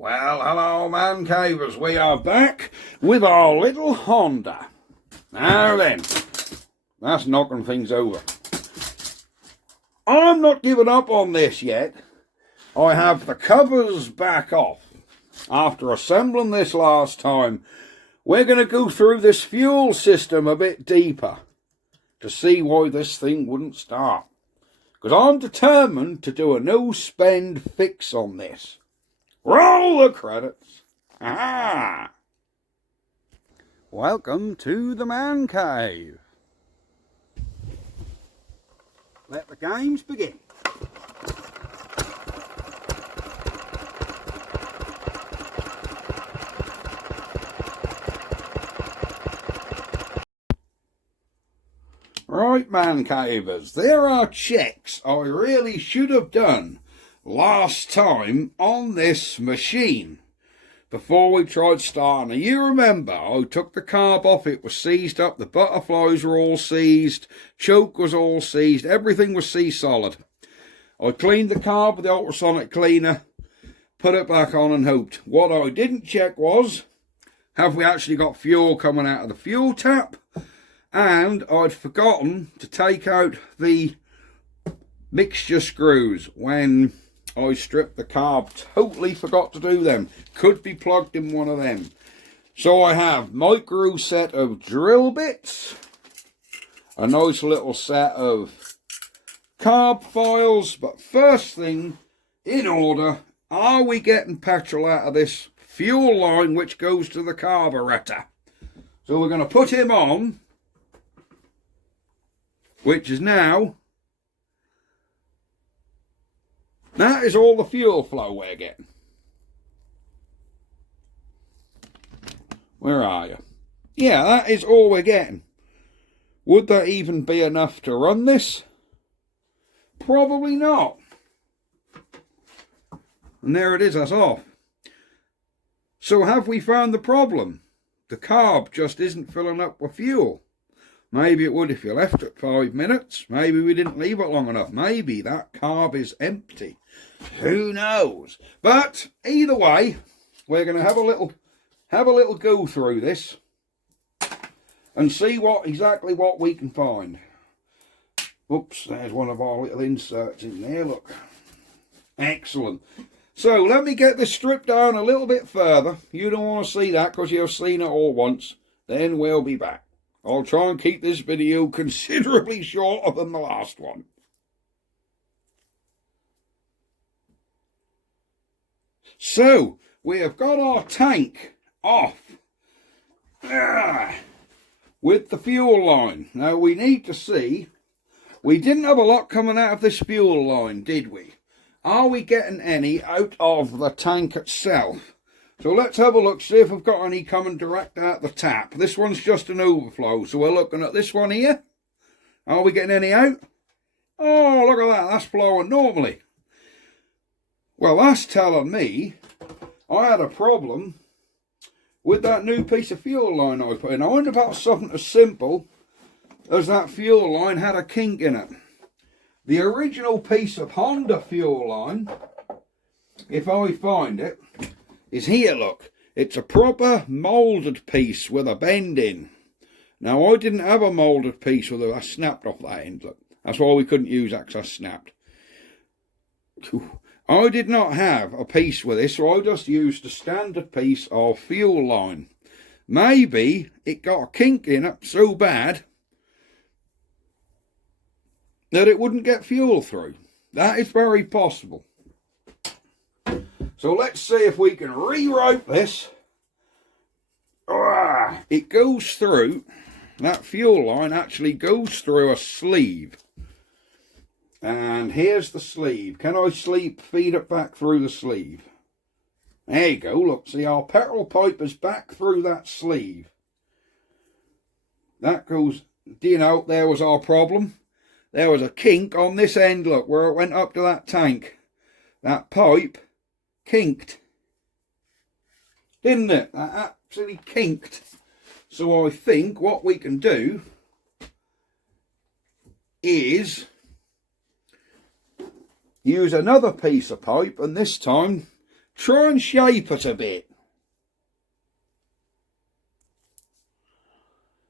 Well, hello man cavers, we are back with our little Honda. Now then, that's knocking things over. I'm not giving up on this yet. I have the covers back off. After assembling this last time, we're going to go through this fuel system a bit deeper to see why this thing wouldn't start. Because I'm determined to do a no-spend fix on this. Roll the credits. Aha! Welcome to the man cave. Let the games begin. Right, man cavers, there are checks I really should have done last time on this machine before we tried starting. Now, you remember I took the carb off, it was seized up, the butterflies were all seized, choke was all seized, everything was sea solid. I cleaned the carb with the ultrasonic cleaner, put it back on and hoped. What I didn't check was, have we actually got fuel coming out of the fuel tap? And I'd forgotten to take out the mixture screws when I stripped the carb. Totally forgot to do them. Could be plugged in one of them. So I have micro set of drill bits, a nice little set of carb files. But first thing in order, are we getting petrol out of this fuel line which goes to the carburetor? So we're going to put him on, which is now, that is all the fuel flow we're getting. Where are you? Yeah, that is all we're getting. Would that even be enough to run this? Probably not. And there it is, that's off. So have we found the problem? The carb just isn't filling up with fuel. Maybe it would if you left it 5 minutes. Maybe we didn't leave it long enough. Maybe that carb is empty. Who knows? But either way, we're going to have a little go through this and see exactly what we can find. Oops, there's one of our little inserts in there, look. Excellent. So let me get this stripped down a little bit further. You don't want to see that because you've seen it all once. Then we'll be back. I'll try and keep this video considerably shorter than the last one. So, we have got our tank off with the fuel line. Now, we need to see, we didn't have a lot coming out of this fuel line, did we? Are we getting any out of the tank itself? So let's have a look, see if we've got any coming direct out the tap. This one's just an overflow, so we're looking at this one here. Are we getting any out? Oh, look at that, that's flowing normally. Well, that's telling me I had a problem with that new piece of fuel line I put in. I wonder about something as simple as that fuel line had a kink in it. The original piece of Honda fuel line, if I find it, is here, look. It's a proper moulded piece with a bend in. Now, I didn't have a moulded piece with I snapped off that end, look. That's why we couldn't use that, because I snapped. I did not have a piece with this, so I just used a standard piece of fuel line. Maybe it got a kink in it so bad that it wouldn't get fuel through. That is very possible. So let's see if we can rewrite this. It goes through, that fuel line actually goes through a sleeve. And here's the sleeve. Can I feed it back through the sleeve? There you go, look, see our petrol pipe is back through that sleeve. That goes, do you know, there was our problem. There was a kink on this end, look, where it went up to that tank. That pipe kinked, didn't it? That absolutely kinked. So I think what we can do is use another piece of pipe, and this time try and shape it a bit.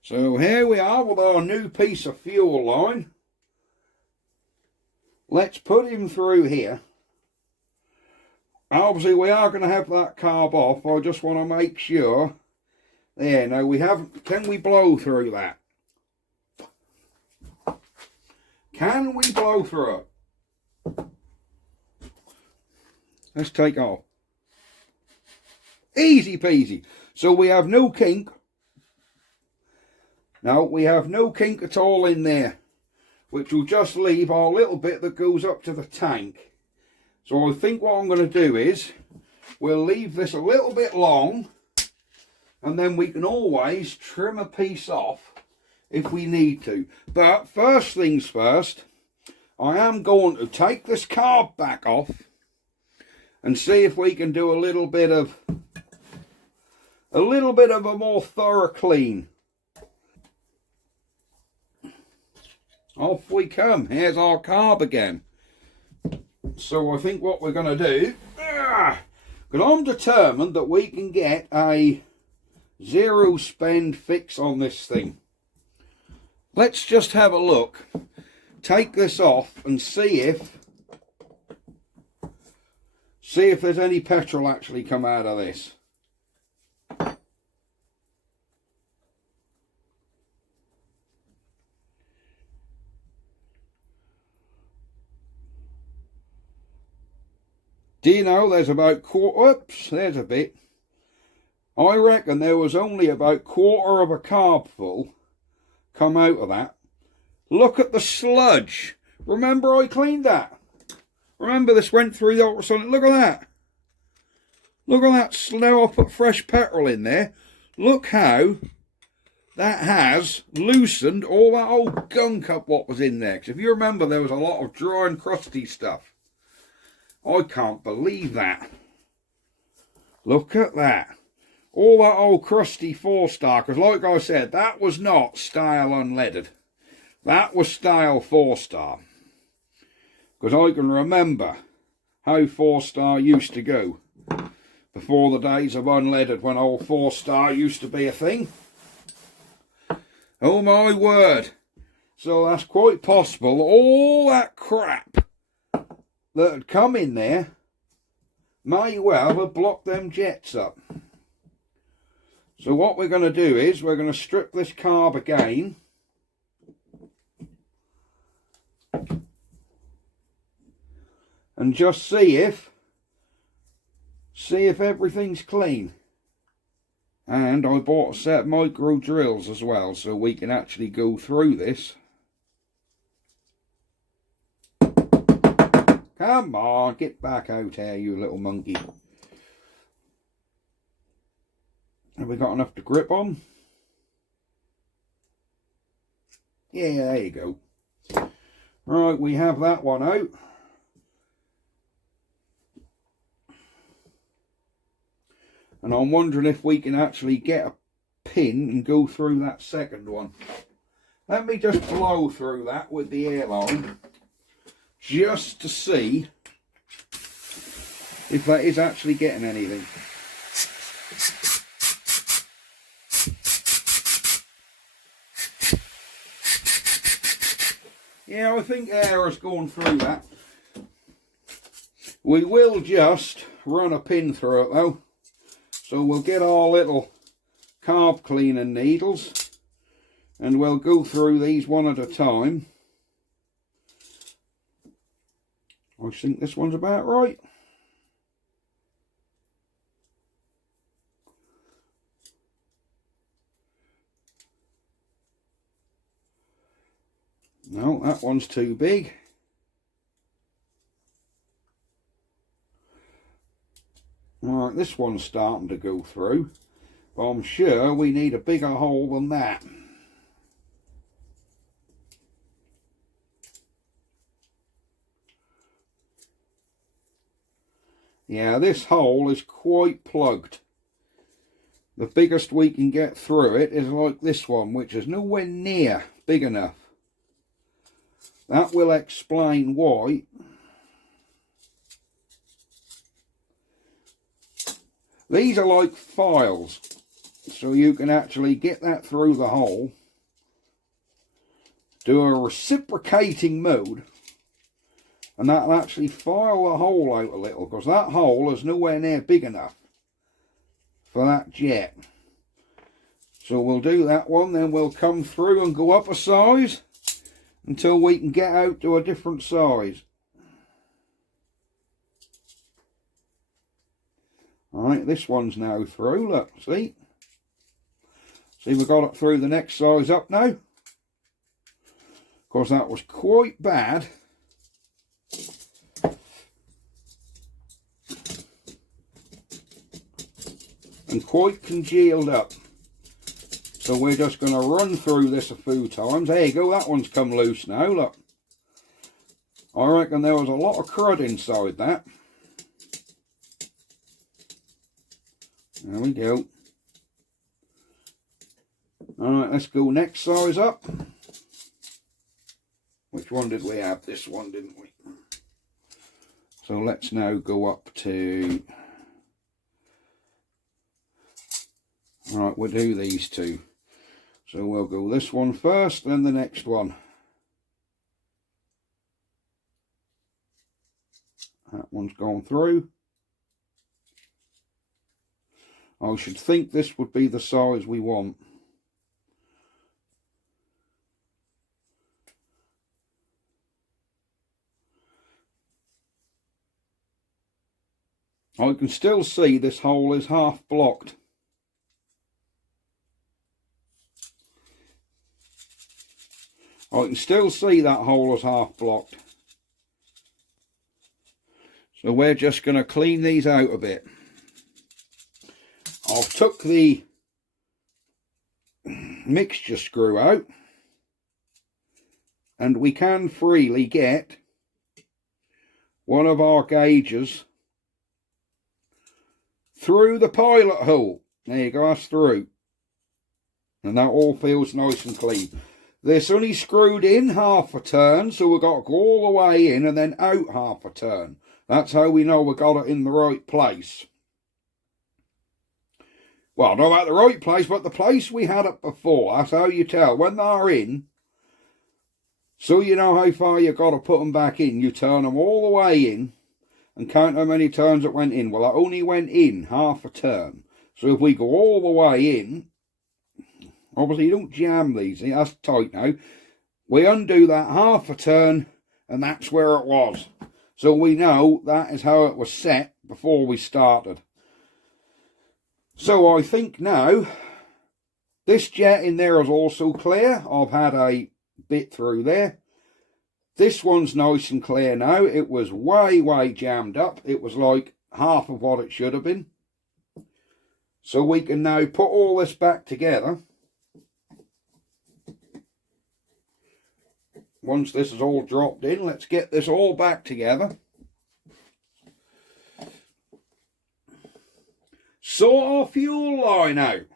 So here we are with our new piece of fuel line. Let's put him through here. Obviously we are going to have that carb off. I just want to make sure. There, now we haven't, can we blow through that? Can we blow through it? Let's take off. Easy peasy. So we have no kink. No, we have no kink at all in there, which will just leave our little bit that goes up to the tank. So I think what I'm going to do is we'll leave this a little bit long, and then we can always trim a piece off if we need to. But first things first, I am going to take this carb back off and see if we can do a little bit of a more thorough clean. Off we come. Here's our carb again. So I think what we're going to do, because I'm determined that we can get a zero spend fix on this thing. Let's just have a look. Take this off and see if there's any petrol actually come out of this. Do you know there's about oops, there's a bit. I reckon there was only about quarter of a carb full come out of that. Look at the sludge. Remember I cleaned that. Remember this went through the ultrasonic. Look at that. Look at that. Now I put fresh petrol in there. Look how that has loosened all that old gunk up what was in there. Because if you remember, there was a lot of dry and crusty stuff. I can't believe that. Look at that. All that old crusty 4-star. Because like I said, that was not style unleaded. That was style 4-star. Because I can remember how 4-star used to go. Before the days of unleaded, when old 4-star used to be a thing. Oh my word. So that's quite possible. All that crap that had come in there may well have blocked them jets up. So what we're going to do is we're going to strip this carb again. And just see if everything's clean. And I bought a set of micro drills as well, so we can actually go through this. Come on, get back out here, you little monkey. Have we got enough to grip on? Yeah, there you go. Right, we have that one out. And I'm wondering if we can actually get a pin and go through that second one. Let me just blow through that with the airline, just to see if that is actually getting anything. Yeah, I think air has gone through that. We will just run a pin through it though. So we'll get our little carb cleaning needles and we'll go through these one at a time. I think this one's about right. No, that one's too big. Right, this one's starting to go through, but I'm sure we need a bigger hole than that. Yeah, this hole is quite plugged. The biggest we can get through it is like this one, which is nowhere near big enough. That will explain why These are like files, so you can actually get that through the hole, do a reciprocating mode, and that'll actually file the hole out a little, because that hole is nowhere near big enough for that jet. So we'll do that one, then we'll come through and go up a size until we can get out to a different size. Alright, this one's now through, look, see? See, we've got it through the next size up now. Because that was quite bad. And quite congealed up. So we're just going to run through this a few times. There you go, that one's come loose now, look. I reckon there was a lot of crud inside that. There we go. Alright, let's go next size up. Which one did we have? This one, didn't we? So let's now go up to... Right, we'll do these two. So we'll go this one first, then the next one. That one's gone through. I should think this would be the size we want. I can still see this hole is half blocked. I can still see that hole is half blocked. So we're just going to clean these out a bit. I've took the mixture screw out, and we can freely get one of our gauges through the pilot hole. There you go, that's through. And that all feels nice and clean. This only screwed in half a turn, so we've got to go all the way in and then out half a turn. That's how we know we got it in the right place. Well, not at the right place, but the place we had it before. That's how you tell. When they're in, so you know how far you've got to put them back in, you turn them all the way in and count how many turns it went in. Well, it only went in half a turn. So if we go all the way in, obviously you don't jam these, that's tight now. We undo that half a turn and that's where it was. So we know that is how it was set before we started. So I think now, this jet in there is also clear. I've had a bit through there. This one's nice and clear now. It was way jammed up. It was like half of what it should have been. So we can now put all this back together. Once this is all dropped in, let's get this all back together. Sort our fuel line out.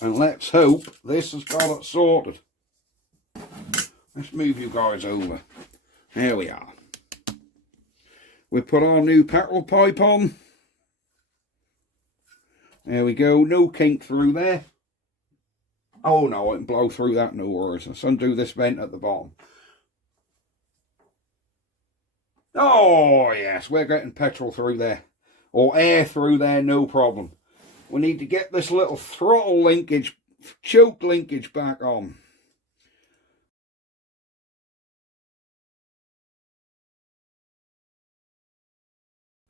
And let's hope this has got it sorted. Let's move you guys over. There we are. We put our new petrol pipe on. There we go. No kink through there. Oh no, I can blow through that, no worries. Let's undo this vent at the bottom. Oh yes, we're getting petrol through there. Or air through there, no problem. We need to get this little throttle linkage, choke linkage back on.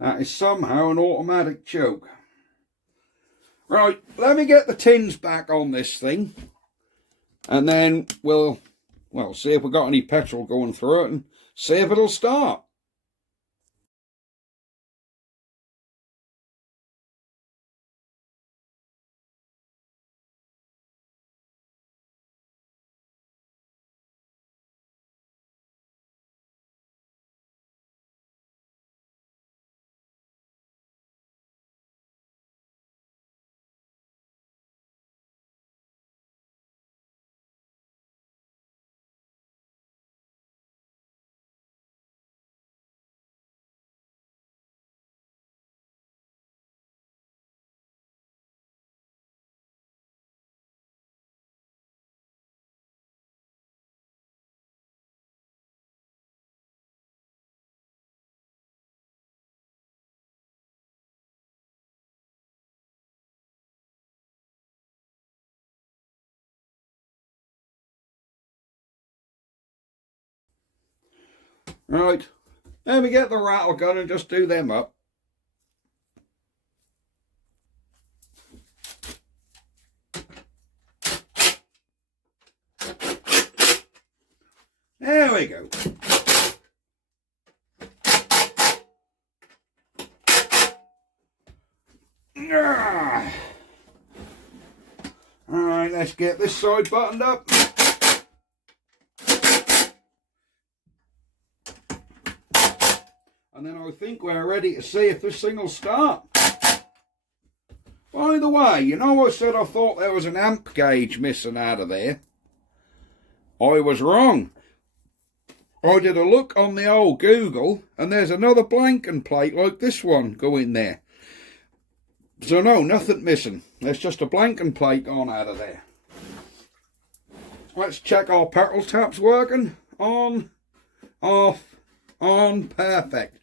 That is somehow an automatic choke. Right, let me get the tins back on this thing. And then we'll see if we've got any petrol going through it and see if it'll start. Right, let me get the rattle gun and just do them up. There we go. Alright, let's get this side buttoned up. And then I think we're ready to see if this thing will start. By the way, you know I said I thought there was an amp gauge missing out of there? I was wrong. I did a look on the old Google and there's another blanking plate like this one going there. So no, nothing missing. There's just a blanking plate gone out of there. Let's check our petrol taps working. On, off, on, perfect.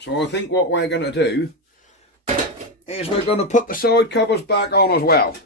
So I think what we're going to do is we're going to put the side covers back on as well.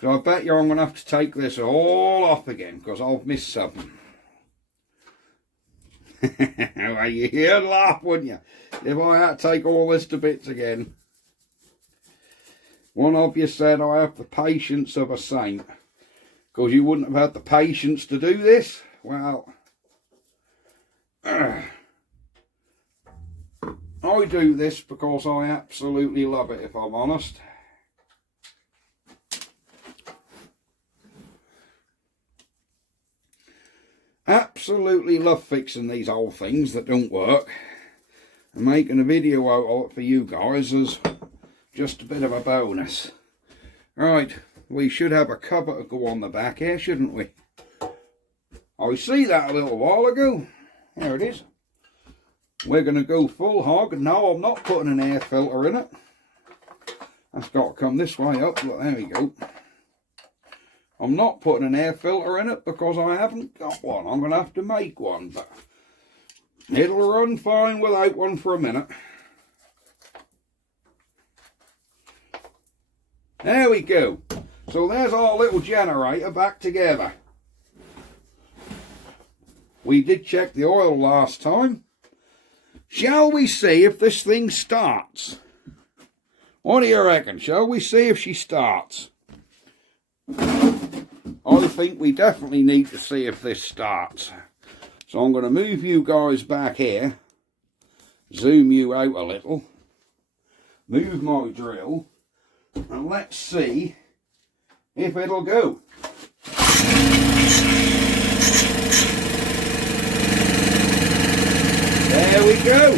So I bet you I'm going to have to take this all off again because I've missed something. Well, you'd laugh, wouldn't you, if I had to take all this to bits again. One of you said I have the patience of a saint because you wouldn't have had the patience to do this. Well, I do this because I absolutely love it, if I'm honest. Absolutely love fixing these old things that don't work and making a video out of it for you guys as just a bit of a bonus. Right, we should have a cover to go on the back here, shouldn't we? I see that a little while ago. There it is. We're going to go full hog. No, I'm not putting an air filter in it. That's got to come this way up. Look, there we go. I'm not putting an air filter in it because I haven't got one. I'm going to have to make one, but it'll run fine without one for a minute. There we go. So there's our little generator back together. We did check the oil last time. Shall we see if this thing starts? What do you reckon? Shall we see if she starts? I think we definitely need to see if this starts. So I'm going to move you guys back here, zoom you out a little, move my drill, and let's see if it'll go. There we go.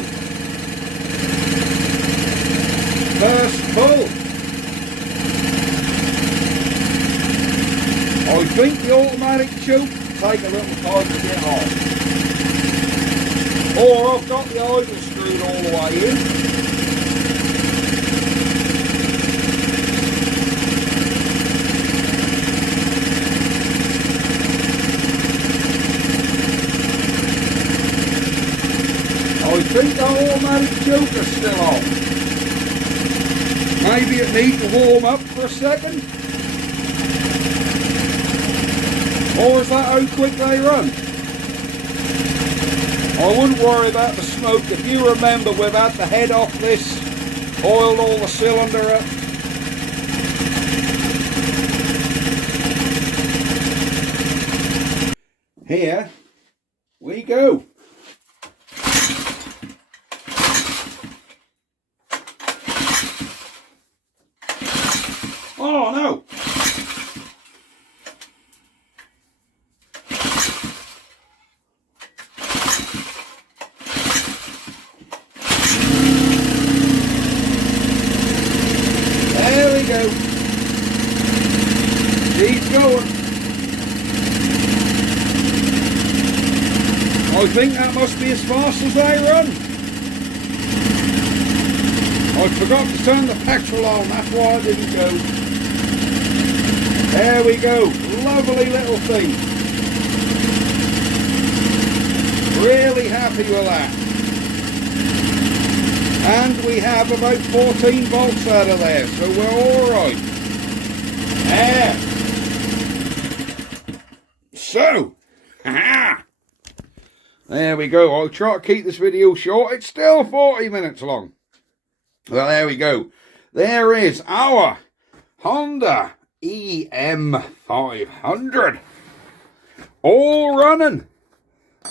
First pull. I think the automatic choke will take a little time to get off. Or I've got the idle screwed all the way in. think the automatic joker's still on. Maybe it needs to warm up for a second. Or is that how quick they run? I wouldn't worry about the smoke. If you remember, we've had the head off this, oiled all the cylinder up. Here we go. Oh no! There we go. Keep going. I think that must be as fast as they run. I forgot to turn the petrol on, that's why I didn't go. There we go, lovely little thing. Really happy with that. And we have about 14 volts out of there, so we're alright. There. So, haha. There we go. I'll try to keep this video short. It's still 40 minutes long. Well, there we go. There is our Honda EM500. All running.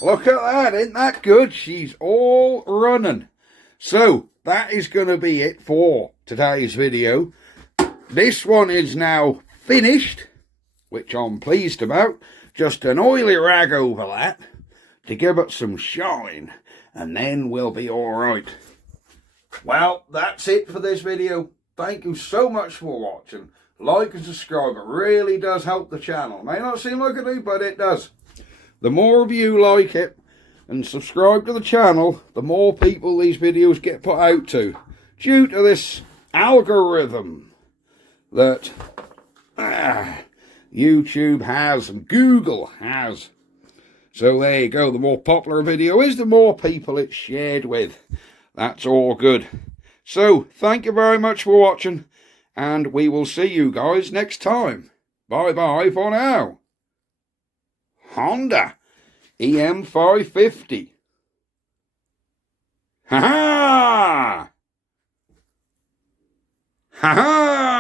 Look at that. Isn't that good? She's all running. So, that is going to be it for today's video. This one is now finished, which I'm pleased about. Just an oily rag over that to give it some shine, and then we'll be all right. Well, that's it for this video. Thank you so much for watching. Like and subscribe. It really does help the channel. It may not seem like it do, but it does. The more of you like it and subscribe to the channel, the more people these videos get put out to, due to this algorithm that YouTube has and Google has. So there you go. The more popular a video is, the more people it's shared with. That's all good. So, thank you very much for watching, and we will see you guys next time. Bye-bye for now. Honda EM500. Ha-ha! Ha-ha!